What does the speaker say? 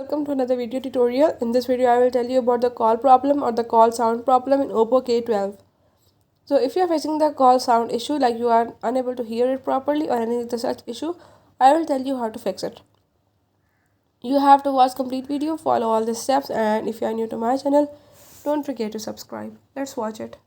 Welcome to another video tutorial. In this video I will tell you about the call problem or the call sound problem in Oppo K12. So if you are facing the call sound issue, like you are unable to hear it properly or any other such issue, I will tell you how to fix it. You have to watch complete video, follow all the steps, and if you are new to my channel, don't forget to subscribe. Let's watch it.